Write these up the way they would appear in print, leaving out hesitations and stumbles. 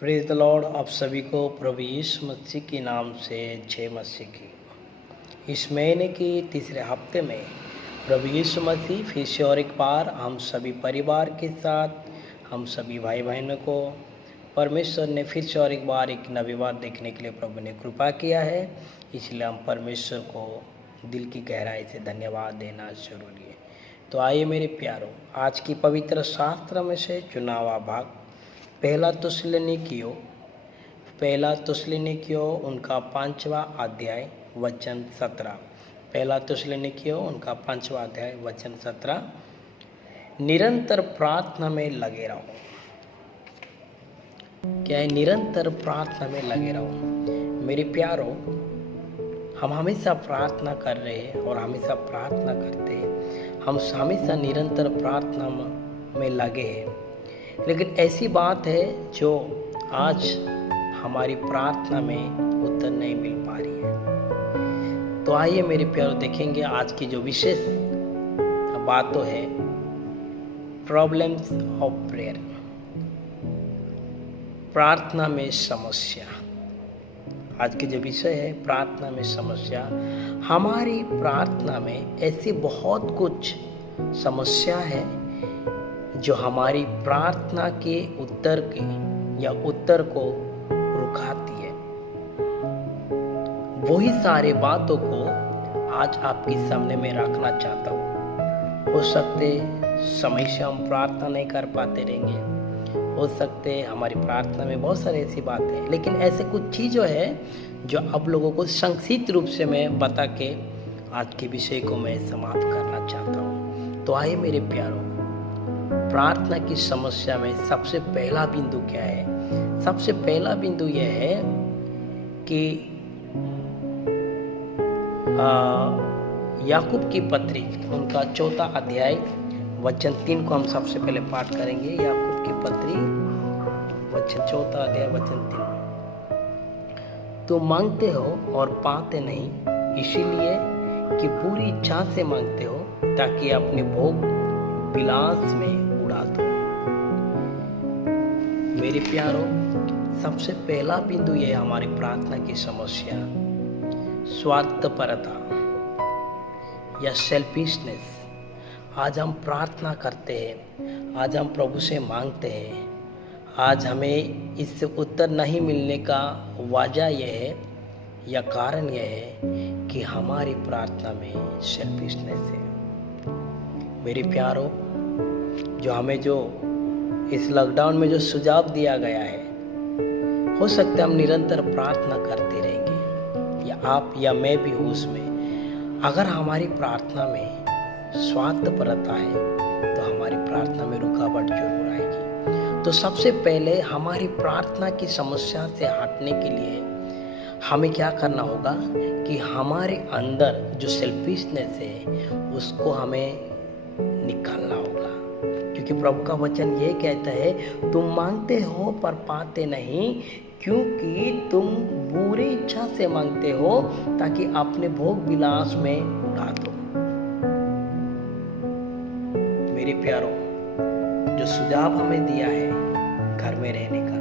Praise the Lord. आप सभी को प्रभु यीशु मसीह के नाम से जय मसीह की। इस महीने के तीसरे हफ्ते में प्रभु यीशु मसीह फिर से और एक बार हम सभी परिवार के साथ, हम सभी भाई बहनों को परमेश्वर ने फिर से और एक बार एक नवी बात देखने के लिए प्रभु ने कृपा किया है। इसलिए हम परमेश्वर को दिल की गहराई से धन्यवाद देना जरूरी है। तो आइए मेरे प्यारों, आज की पवित्र शास्त्र में से चुना हुआ भाग पहला तुसलिनिकियों उनका 5वां अध्याय वचन 17। पहला तुसलिनिकियों उनका 5वां अध्याय वचन 17। निरंतर प्रार्थना में लगे रहो। क्या है? निरंतर प्रार्थना में लगे रहो। मेरे प्यारों, हम हमेशा प्रार्थना कर रहे हैं और हमेशा प्रार्थना करते हैं। हम हमेशा निरंतर प्रार्थना में लगे हैं, लेकिन ऐसी बात है जो आज हमारी प्रार्थना में उत्तर नहीं मिल पा रही है। तो आइए मेरे प्यारों, देखेंगे आज की जो विशेष बातों है, प्रॉब्लम्स ऑफ प्रेयर, प्रार्थना में समस्या। आज की जो विषय है प्रार्थना में समस्या। हमारी प्रार्थना में ऐसी बहुत कुछ समस्या है जो हमारी प्रार्थना के उत्तर को रुकाती है। वही सारे बातों को आज आपके सामने में रखना चाहता हूँ। हो सकते समय से हम प्रार्थना नहीं कर पाते रहेंगे, हो सकते हमारी प्रार्थना में बहुत सारी ऐसी बातें हैं, लेकिन ऐसे कुछ चीज़ें हैं जो आप लोगों को संक्षिप्त रूप से मैं बता के आज के विषय को मैं समाप्त करना चाहता हूँ। तो आइए मेरे प्यारों, प्रार्थना की समस्या में सबसे पहला बिंदु क्या है? सबसे पहला बिंदु यह है कि याकूब की पत्री उनका 4था अध्याय वचन 3 को हम सबसे पहले पाठ करेंगे। याकूब की पत्री वचन 4था अध्याय वचन 3। तुम मांगते हो और पाते नहीं, इसीलिए कि बुरी इच्छा से मांगते हो, ताकि अपने भोग विलास में उड़ा दो। मेरे प्यारों, सबसे पहला बिंदु ये हमारी प्रार्थना की समस्या, स्वार्थपरता या सेल्फिशनेस। आज हम प्रार्थना करते हैं, आज हम प्रभु से मांगते हैं, आज हमें इससे उत्तर नहीं मिलने का वजह यह है या कारण यह है कि हमारी प्रार्थना में सेल्फिशनेस है। मेरे प्यारों, जो इस लॉकडाउन में जो सुझाव दिया गया है, हो सकता है हम निरंतर प्रार्थना करते रहेंगे, या आप या मैं भी हूँ उसमें। अगर हमारी प्रार्थना में स्वार्थपरता है तो हमारी प्रार्थना में रुकावट जरूर आएगी। तो सबसे पहले हमारी प्रार्थना की समस्या से हटने के लिए हमें क्या करना होगा कि हमारे अंदर जो सेल्फिशनेस है उसको हमें निकालना होगा। क्योंकि प्रभु का वचन ये कहता है, तुम मांगते हो पर पाते नहीं, क्योंकि तुम बुरी इच्छा से मांगते हो, ताकि अपने भोग विलास में उड़ा दो। मेरे प्यारों, जो सुझाव हमें दिया है घर में रहने का,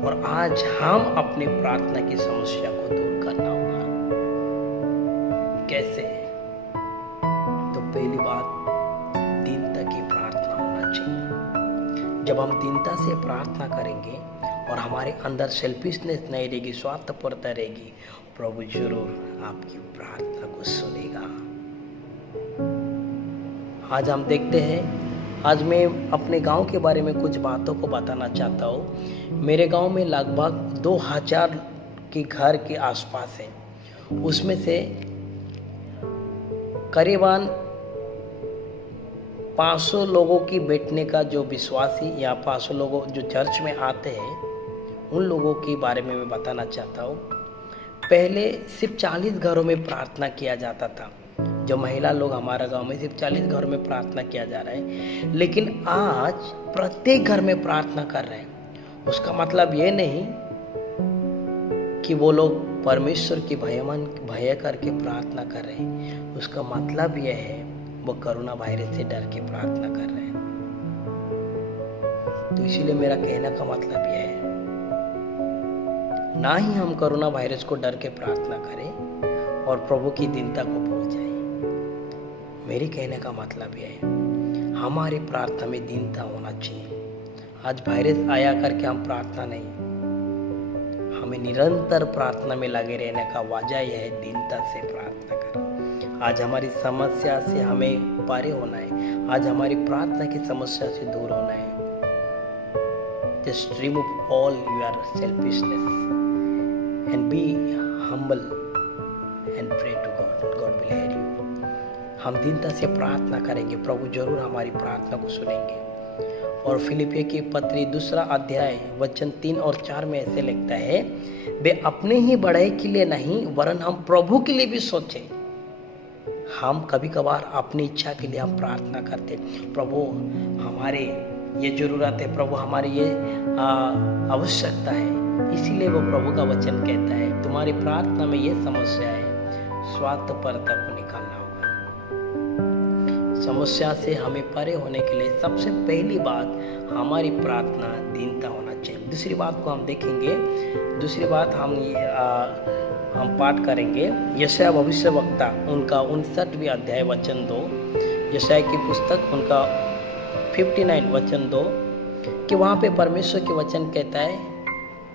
और आज हम अपनी प्रार्थना की समस्या को दूर करना होगा। कैसे? तो पहली बात, दीनता की प्रार्थना होना चाहिए। जब हम दीनता से प्रार्थना करेंगे और हमारे अंदर सेल्फिशनेस नहीं रहेगी, स्वार्थपरता रहेगी, प्रभु जरूर आपकी प्रार्थना को सुनेगा। आज हम देखते हैं, आज मैं अपने गांव के बारे में कुछ बातों को बताना चाहता हूँ। मेरे गांव में लगभग 2000 के घर के आसपास हैं। उसमें से करीबन 500 लोगों की बैठने का जो विश्वासी या 500 लोगों जो चर्च में आते हैं, उन लोगों के बारे में मैं बताना चाहता हूँ। पहले सिर्फ 40 घरों में प्रार्थना किया जाता था। जो महिला लोग हमारा गांव में सिर्फ 40 घरों में प्रार्थना किया जा रहा है, लेकिन आज प्रत्येक घर में प्रार्थना कर रहे हैं। उसका मतलब ये नहीं कि वो लोग परमेश्वर की भय करके प्रार्थना कर रहे हैं। उसका मतलब यह है वो कोरोना वायरस से डर के प्रार्थना कर रहे हैं। तो इसीलिए मेरा कहने का मतलब यह है, ना ही हम कोरोना वायरस को डर के प्रार्थना करें और प्रभु की दीनता को भूल जाएं। मेरे कहने का मतलब यह है, हमारी प्रार्थना में दीनता होना चाहिए। आज वायरस आया करके हम प्रार्थना नहीं, हमें निरंतर प्रार्थना में लगे रहने का वजह यह है, दीनता से प्रार्थना करें। आज हमारी समस्या से हमें परे होना है, आज हमारी प्रार्थना की समस्या से दूर होना है। Just remove all your selfishness and be humble and pray to God. God will hear you. हम दीनता से प्रार्थना करेंगे, प्रभु जरूर हमारी प्रार्थना को सुनेंगे। और फिलिपियों की पत्री 2 अध्याय वचन 3 और 4 में ऐसे लिखता है, वे अपने ही बड़ाई के लिए नहीं वरन हम प्रभु के लिए भी सोचें। हम कभी कभार अपनी इच्छा के लिए हम प्रार्थना करते, प्रभु हमारे ये जरूरत है, प्रभु हमारी ये आवश्यकता है। इसीलिए वो प्रभु का वचन कहता है, तुम्हारी प्रार्थना में ये समस्या है, स्वार्थपरता को निकालना होगा। समस्या से हमें परे होने के लिए सबसे पहली बात हमारी प्रार्थना दीनता होना चाहिए। दूसरी बात को हम देखेंगे, दूसरी बात हम पाठ करेंगे यशायाह भविष्यवक्ता उनका 59वें अध्याय वचन 2, यशायाह की पुस्तक उनका 59 वचन 2, कि वहाँ पे परमेश्वर के वचन कहता है,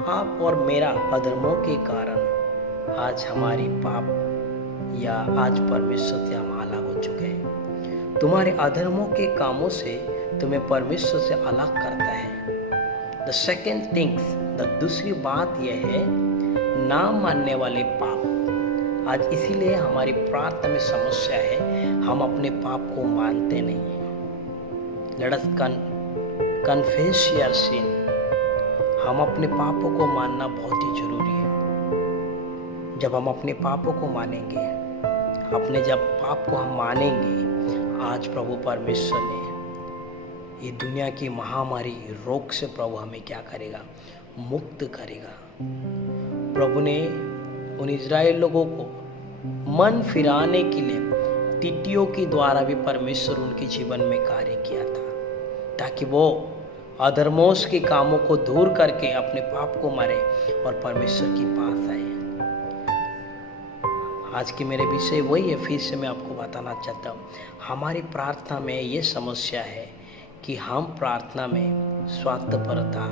आप और मेरा अधर्मों के कारण आज हमारी पाप या आज परमेश्वर से हम अलग हो चुके हैं। तुम्हारे अधर्मों के कामों से तुम्हें परमेश्वर से अलग करता है। द सेकेंड थिंग्स, दूसरी बात यह है, ना मानने वाले पाप। आज इसीलिए हमारी प्रार्थना में समस्या है, हम अपने पाप को मानते नहीं हैं। Let us confess your sin. हम अपने पापों को मानना बहुत ही जरूरी है। जब हम अपने पापों को मानेंगे, अपने जब पाप को हम मानेंगे, आज प्रभु परमेश्वर ने ये दुनिया की महामारी रोग से प्रभु हमें क्या करेगा, मुक्त करेगा। प्रभु ने उन इजराइल लोगों को मन फिराने के लिए टिड्डियों के द्वारा भी परमेश्वर उनके जीवन में कार्य किया था, ताकि वो अधर्मों के कामों को दूर करके अपने पाप को मारे और परमेश्वर के पास आए। आज की मेरे विषय वही है, फिर से मैं आपको बताना चाहता हूँ। हमारी प्रार्थना में ये समस्या है कि हम प्रार्थना में स्वार्थपरता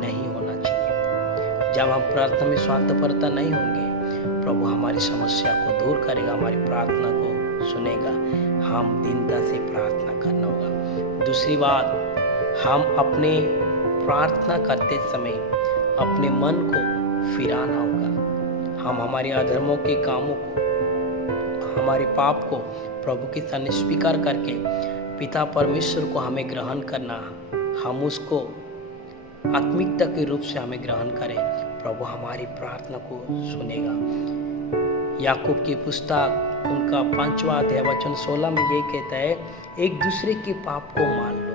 नहीं होना चाहिए। जब हम प्रार्थना में स्वार्थपरता नहीं होंगे, प्रभु हमारी समस्या को दूर करेगा, हमारी प्रार्थना को सुनेगा। हम दीनता से प्रार्थना करना होगा। दूसरी बात, हम अपने प्रार्थना करते समय अपने मन को फिराना होगा। हम हमारे अधर्मों के कामों को, हमारे पाप को प्रभु के सामने स्वीकार करके पिता परमेश्वर को हमें ग्रहण करना, हम उसको आत्मिकता के रूप से हमें ग्रहण करें। प्रभु हमारी प्रार्थना को सुनेगा। याकूब की पुस्तक उनका 5वां अध्याय वचन 16 में ये कहता है, एक दूसरे के पाप को मान लो,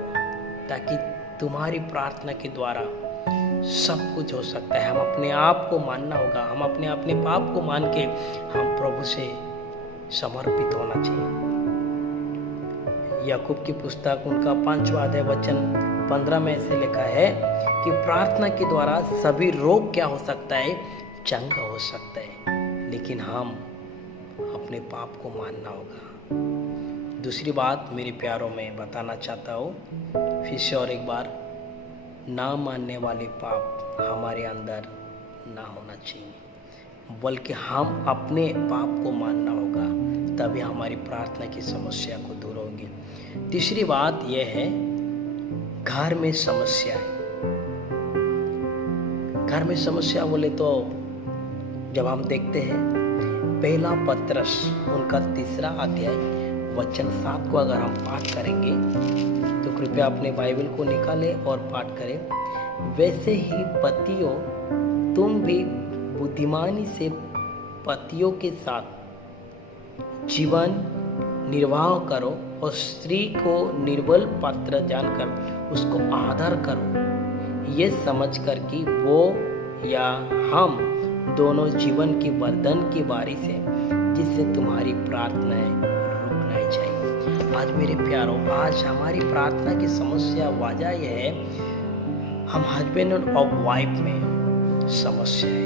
ताकि तुम्हारी प्रार्थना के द्वारा सब कुछ हो सकता है। हम अपने आप को मानना होगा, हम अपने पाप को मान के हम प्रभु से समर्पित होना चाहिए। याकूब की पुस्तक उनका 5वां अध्याय वचन 15 में ऐसे लिखा है कि प्रार्थना के द्वारा सभी रोग क्या हो सकता है, चंगा हो सकता है, लेकिन हम अपने पाप को मानना होगा। दूसरी बात मेरे प्यारों में बताना चाहता हूँ फिर से और एक बार, ना मानने वाले पाप हमारे अंदर ना होना चाहिए, बल्कि हम अपने पाप को मानना होगा, तभी हमारी प्रार्थना की समस्या को दूर होंगे। तीसरी बात यह है, घर में समस्या है। घर में समस्या बोले तो जब हम देखते हैं पहला पत्रस उनका 3 अध्याय वचन 7 को अगर हम पाठ करेंगे तो कृपया अपने बाइबल को निकालें और पाठ करें। वैसे ही पतियों, तुम भी बुद्धिमानी से पतियों के साथ जीवन निर्वाह करो और स्त्री को निर्बल पात्र जानकर उसको आदर करो, ये समझकर कि वो या हम दोनों जीवन की वरदान की बारिश है, जिससे तुम्हारी प्रार्थनाएं रुक नहीं चाहिए। आज मेरे प्यारों, आज हमारी प्रार्थना की समस्या वजह यह है, हम हस्बैंड और वाइफ में समस्या है,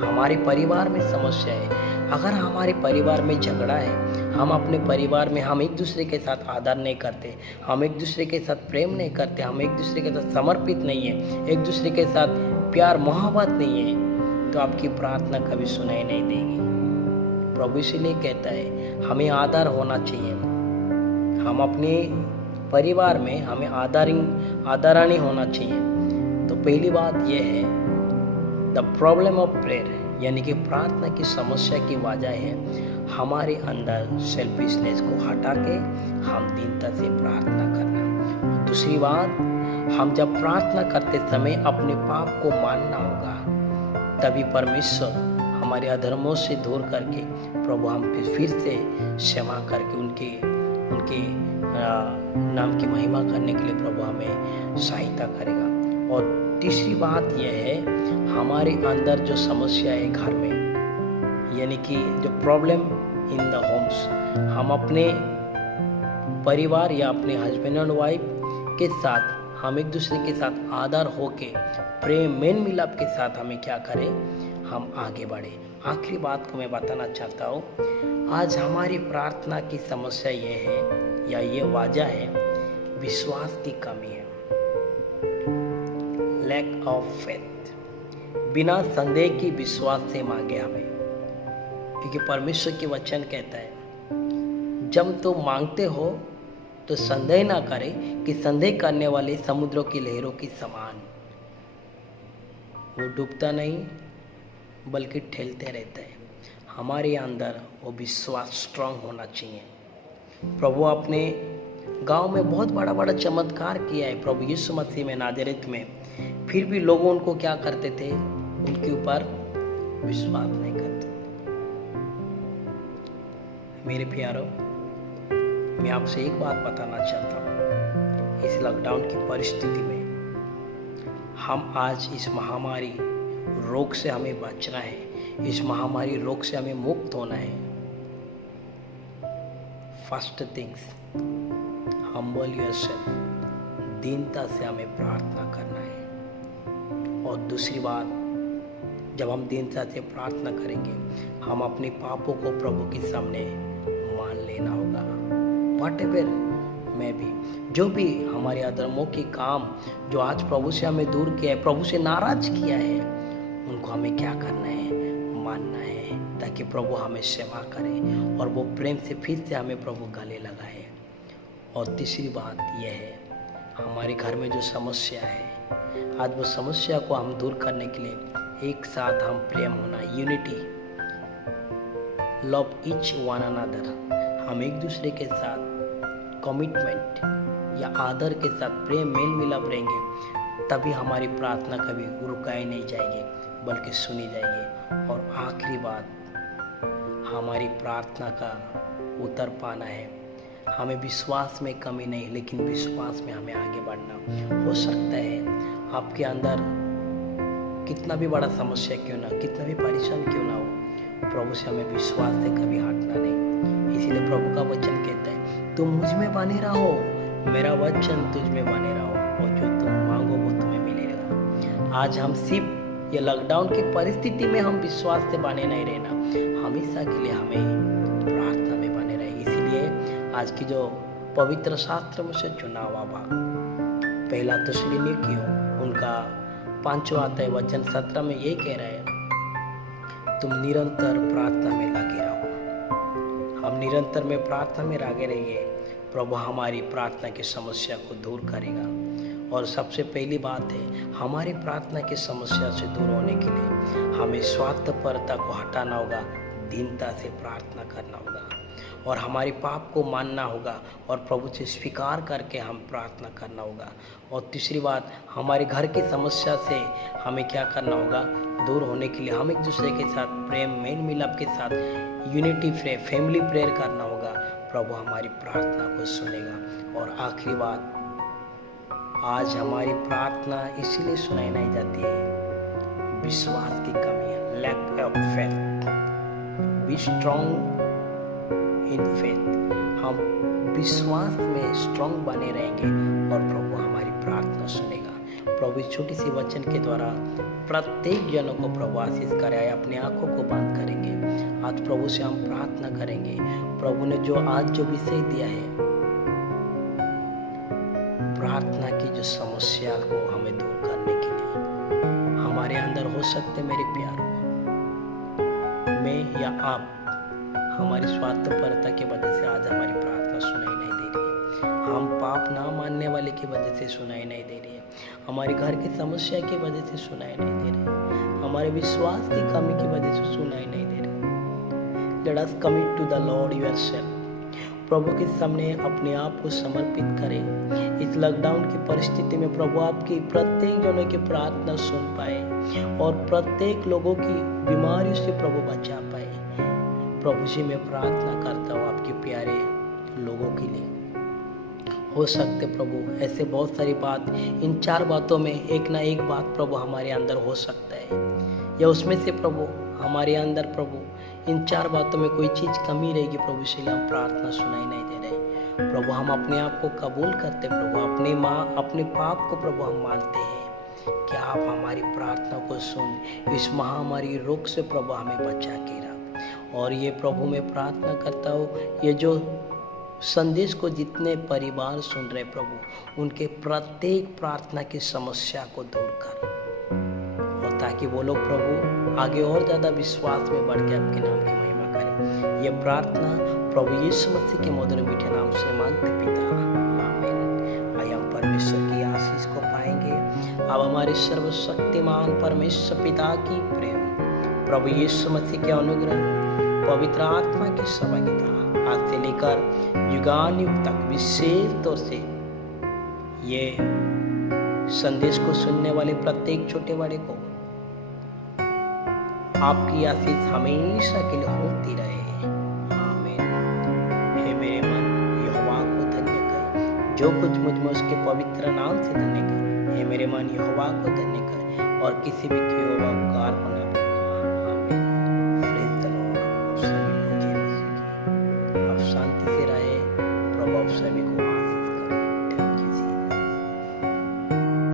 हमारे परिवार में समस्या है। अगर हमारे परिवार में झगड़ा है, हम अपने परिवार में हम एक दूसरे के साथ आदर नहीं करते, हम एक दूसरे के साथ प्रेम नहीं करते, हम एक दूसरे के साथ समर्पित नहीं है, एक दूसरे के साथ प्यार मोहब्बत नहीं है, तो आपकी प्रार्थना कभी सुनाई नहीं देगी। प्रभु इसीलिए कहता है हमें आदर होना चाहिए, हम अपने परिवार में हमें आदरणीय होना चाहिए। तो पहली बात यह है द प्रॉब्लम ऑफ प्रेयर, यानी कि प्रार्थना की समस्या की वजह है हमारे अंदर सेल्फिशनेस को हटा के हम दीनता से प्रार्थना करना। दूसरी बात, हम जब प्रार्थना करते समय अपने पाप को मानना होगा, तभी परमेश्वर हमारे अधर्मों से दूर करके प्रभु हम फिर से क्षमा करके उनके नाम की महिमा करने के लिए प्रभु हमें सहायता करेगा। और तीसरी बात यह है हमारे अंदर जो समस्या है घर में, यानी कि जो प्रॉब्लम इन द होम्स, हम अपने परिवार या अपने हस्बैंड एंड वाइफ के साथ हम एक दूसरे के साथ आदर होके प्रेम मेल मिलाप के साथ हमें क्या करें, हम आगे बढ़े। आखिरी बात को मैं बताना चाहता हूँ, आज हमारी प्रार्थना की समस्या ये है या ये वजह है विश्वास की कमी है, लैक ऑफ फेथ। बिना संदेह की विश्वास से मांगे हमें, क्योंकि परमेश्वर की वचन कहता है जब तुम मांगते हो तो संदेह ना करें कि संदेह करने वाले समुद्रों की लहरों की समान, वो डूबता नहीं बल्कि ठेलते रहता है। हमारे अंदर वो विश्वास स्ट्रांग होना चाहिए। प्रभु अपने गांव में बहुत बड़ा बड़ा चमत्कार किया है प्रभु यीशु मसीह में नाज़रेत में, फिर भी लोग उनको क्या करते थे, उनके ऊपर विश्वास नहीं करते। मेरे प्यारों, मैं आपसे एक बात बताना चाहता हूँ, इस लॉकडाउन की परिस्थिति में हम आज इस महामारी रोग से हमें बचना है, इस महामारी रोग से हमें मुक्त होना है। फर्स्ट थिंग्स, हम्बल योरसेल्फ, दीनता से हमें प्रार्थना करना है। और दूसरी बात, जब हम दीनता से प्रार्थना करेंगे, हम अपने पापों को प्रभु के सामने मान लेना होगा। व्हाटएवर में भी जो भी हमारे अधर्मों के काम जो आज प्रभु से हमें दूर किया है, प्रभु से नाराज किया है, उनको हमें क्या करना है, मानना है, ताकि प्रभु हमें क्षमा करे और वो प्रेम से फिर से हमें प्रभु गले लगाए। और तीसरी बात यह है, हमारे घर में जो समस्या है, आज वो समस्या को हम दूर करने के लिए एक साथ हम प्रेम होना, unity, love each one another, हम एक दूसरे के साथ कमिटमेंट या आदर के साथ प्रेम मेल मिलाप रहेंगे, तभी हमारी प्रार्थना कभी रुकाई नहीं जाएगी बल्कि सुनी जाएगी। और आखिरी बात, हमारी प्रार्थना का उत्तर पाना है, हमें विश्वास में कमी नहीं, लेकिन विश्वास में हमें आगे बढ़ना। हो सकता है आपके अंदर कितना भी बड़ा समस्या क्यों ना, कितना भी परेशान क्यों ना हो, प्रभु से हमें विश्वास से कभी हटना नहीं। इसीलिए प्रभु का वचन कहता है तुम मुझ में बने रहो, मेरा वचन तुझ में बने रहो, और जो तुम मांगो वो तुम्हें मिलेगा। आज हम सिर्फ ये लॉकडाउन की परिस्थिति में हम विश्वास से बने नहीं रहना, हमेशा के लिए हमें प्रार्थना में बने रहे। इसीलिए आज की जो पवित्र शास्त्र में से चुना हुआ भाग, पहला थिस्सलुनीकियों उनका 5वां अध्याय वचन 17 में ये कह रहा है, तुम निरंतर प्रार्थना में लगे रहो। हम निरंतर में प्रार्थना में लगे रहेंगे, प्रभु हमारी प्रार्थना की समस्या को दूर करेगा। और सबसे पहली बात है, हमारी प्रार्थना की समस्या से दूर होने के लिए हमें स्वार्थपरता को हटाना होगा, दीनता से प्रार्थना करना होगा, और हमारे पाप को मानना होगा और प्रभु से स्वीकार करके हम प्रार्थना करना होगा। और तीसरी बात, हमारे घर की समस्या से हमें क्या करना होगा, दूर होने के लिए हम एक दूसरे के साथ प्रेम मेल मिलाप के साथ यूनिटी फैमिली प्रेयर करना होगा, प्रभु हमारी प्रार्थना को सुनेगा। और आखिरी बात, आज हमारी प्रार्थना इसीलिए सुनाई नहीं जाती है, विश्वास की कमी है, lack of faith. Be strong in faith, हम विश्वास में स्ट्रॉन्ग बने रहेंगे और प्रभु हमारी प्रार्थना सुनेगा। प्रभु इस छोटी सी वचन के द्वारा प्रत्येक जनों को प्रभु आशीष करे। अपनी आंखों को बंद करेंगे, आज प्रभु से हम प्रार्थना करेंगे। प्रभु ने जो आज जो विषय दिया है, प्रार्थना की जो समस्या को हमें दूर करने के लिए हमारे अंदर हो सकते मेरे प्यारों, मैं या आप हमारी स्वार्थपरता की वजह से आज हमारी प्रार्थना सुनाई नहीं दे रही है। हम पाप ना मानने वाले की वजह से सुनाई नहीं दे रही है। हमारे घर की समस्या की वजह से सुनाई नहीं दे रही है। हमारे विश्वास की कमी की वजह से सुनाई नहीं दे रही। Let us commit to the lord yourself. प्रभु के सामने अपने आप को समर्पित करें। इस लॉकडाउन की परिस्थिति में प्रभु आपकी प्रत्येक जनों की प्रार्थना सुन पाए और प्रत्येक लोगों की बीमारी से प्रभु बचा पाए। प्रभु जी मैं प्रार्थना करता हूँ आपके प्यारे लोगों के लिए। हो सकते प्रभु ऐसे बहुत सारी बात, इन 4 बातों में एक ना एक बात प्रभु हमारे अंदर हो सकता है, या उसमें से प्रभु हमारे अंदर प्रभु इन 4 बातों में कोई चीज़ कमी रहेगी प्रभु, इसलिए हम प्रार्थना सुनाई नहीं दे रहे। प्रभु हम अपने आप को कबूल करते प्रभु, अपने पाप को प्रभु हम मानते हैं कि आप हमारी प्रार्थना को सुन इस महामारी रोग से प्रभु हमें बचा के रख। और ये प्रभु मैं प्रार्थना करता हूँ, ये जो संदेश को जितने परिवार सुन रहे प्रभु, उनके प्रत्येक प्रार्थना की समस्या को दूर कर, और ताकि वो लोग प्रभु आगे और ज़्यादा विश्वास में बढ़ के आपके नाम की महिमा करें। ये प्रार्थना प्रभु यीशु मसीह के मधुर मीठे नाम से मांगते पिता, आमीन। आइए हम परमेश्वर की आशीष को पाएंगे। अब हमारे सर्वशक्तिमान परमेश्वर पिता की प्रेम, प्रभु यीशु मसीह के अनुग्रह, पवित्र आत्मा की सहभागिता आज से लेकर युगानुयुग तक विशेष तौर से ये संदेश को सुनने वाले प्रत्येक छोटे बड़े को आपकी आशीष हमेशा के लिए होती रहे, आमीन। हे मेरे मन यहोवा को धन्य कर, जो कुछ मुझ में उसके पवित्र नाम से धन्य कर। हे मेरे मन यहोवा को धन्य कर और किसी भी के उपकार को न